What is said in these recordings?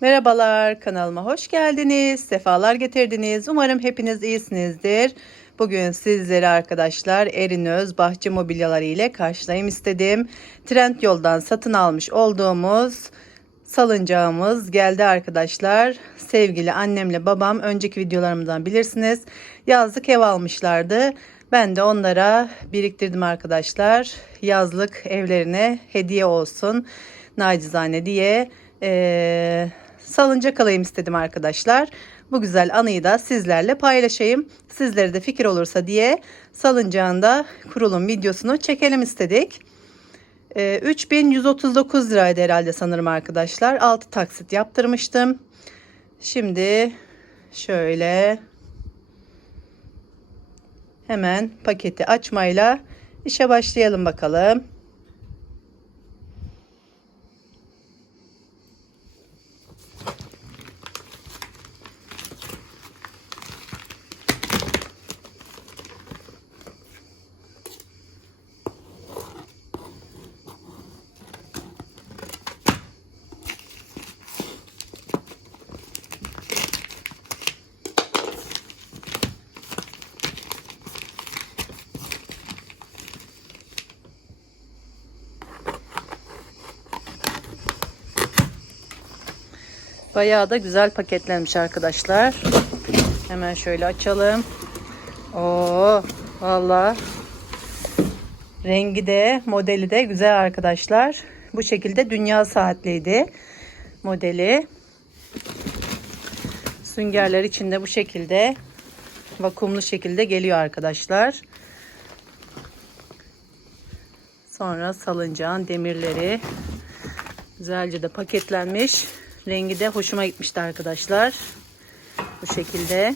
Merhabalar kanalıma hoş geldiniz. Sefalar getirdiniz. Umarım hepiniz iyisinizdir. Bugün sizleri arkadaşlar Erinöz bahçe mobilyaları ile karşılayayım istedim. Trend yoldan satın almış olduğumuz salıncağımız geldi arkadaşlar. Sevgili annemle babam önceki videolarımdan bilirsiniz. Yazlık ev almışlardı. Ben de onlara biriktirdim arkadaşlar. Yazlık evlerine hediye olsun nacizane diye eee salıncak alayım istedim arkadaşlar. Bu güzel anıyı da sizlerle paylaşayım. Sizlere de fikir olursa diye salıncağında kurulum videosunu çekelim istedik. Ee, 3139 liraydı herhalde sanırım arkadaşlar. 6 taksit yaptırmıştım. Şimdi şöyle hemen paketi açmayla işe başlayalım bakalım. Bayağı da güzel paketlenmiş arkadaşlar. Hemen şöyle açalım. Oo, valla rengi de modeli de güzel arkadaşlar. Bu şekilde dünya saatliydi modeli. Süngerler içinde bu şekilde vakumlu şekilde geliyor arkadaşlar. Sonra salıncağın demirleri güzelce de paketlenmiş. Rengi de hoşuma gitmişti arkadaşlar. Bu şekilde.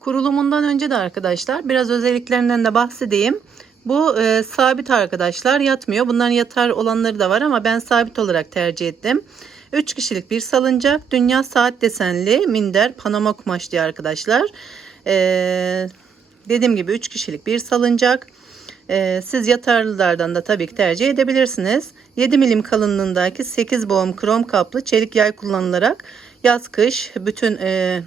Kurulumundan önce de arkadaşlar biraz özelliklerinden de bahsedeyim. Bu e, sabit arkadaşlar yatmıyor. Bunların yatar olanları da var ama ben sabit olarak tercih ettim. 3 kişilik bir salıncak. Dünya saat desenli minder panama kumaş diye arkadaşlar. Ee, dediğim gibi 3 kişilik bir salıncak. Ee, siz yatarlılardan da tabii ki tercih edebilirsiniz. 7 milim kalınlığındaki 8 boğum krom kaplı çelik yay kullanılarak yaz kış bütün e,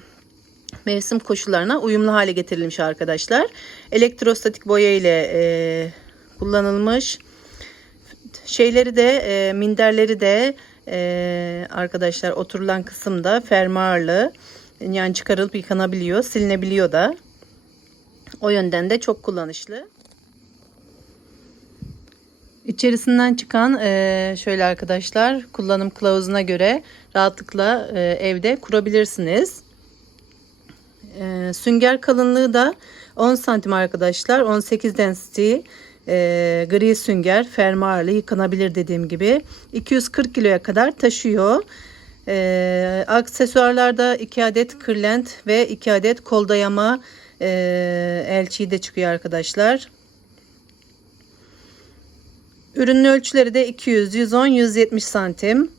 mevsim koşullarına uyumlu hale getirilmiş arkadaşlar. Elektrostatik boya ile e, kullanılmış. Şeyleri de e, minderleri de e, arkadaşlar oturulan kısımda fermuarlı. Yani çıkarılıp yıkanabiliyor, silinebiliyor da. O yönden de çok kullanışlı. İçerisinden çıkan e, şöyle arkadaşlar kullanım kılavuzuna göre rahatlıkla e, evde kurabilirsiniz. E, sünger kalınlığı da 10 santim arkadaşlar. 18 density gri sünger fermuarlı yıkanabilir dediğim gibi. 240 kiloya kadar taşıyor. E, aksesuarlarda 2 adet kırlent ve 2 adet kol dayama e, elçiği de çıkıyor arkadaşlar. Ürünün ölçüleri de 200, 110, 170 santim.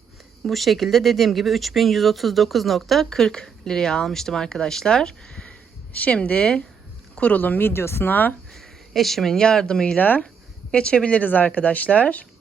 Bu şekilde dediğim gibi 3139.40 liraya almıştım arkadaşlar. Şimdi kurulum videosuna eşimin yardımıyla geçebiliriz arkadaşlar.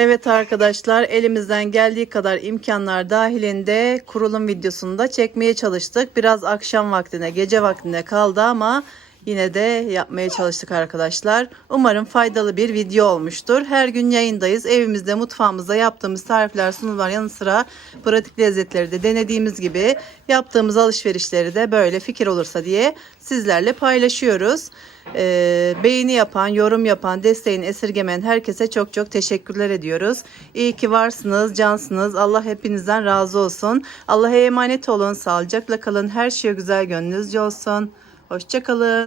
Evet arkadaşlar elimizden geldiği kadar imkanlar dahilinde kurulum videosunu da çekmeye çalıştık. Biraz akşam vaktine gece vaktine kaldı ama yine de yapmaya çalıştık arkadaşlar. Umarım faydalı bir video olmuştur. Her gün yayındayız. Evimizde mutfağımızda yaptığımız tarifler sunumlar yanı sıra pratik lezzetleri de denediğimiz gibi yaptığımız alışverişleri de böyle fikir olursa diye sizlerle paylaşıyoruz. Ee, beğeni yapan, yorum yapan, desteğini esirgemeyen herkese çok çok teşekkürler ediyoruz. İyi ki varsınız, cansınız. Allah hepinizden razı olsun. Allah'a emanet olun. Sağlıcakla kalın. Her şey güzel gönlünüzce olsun. Hoşçakalın.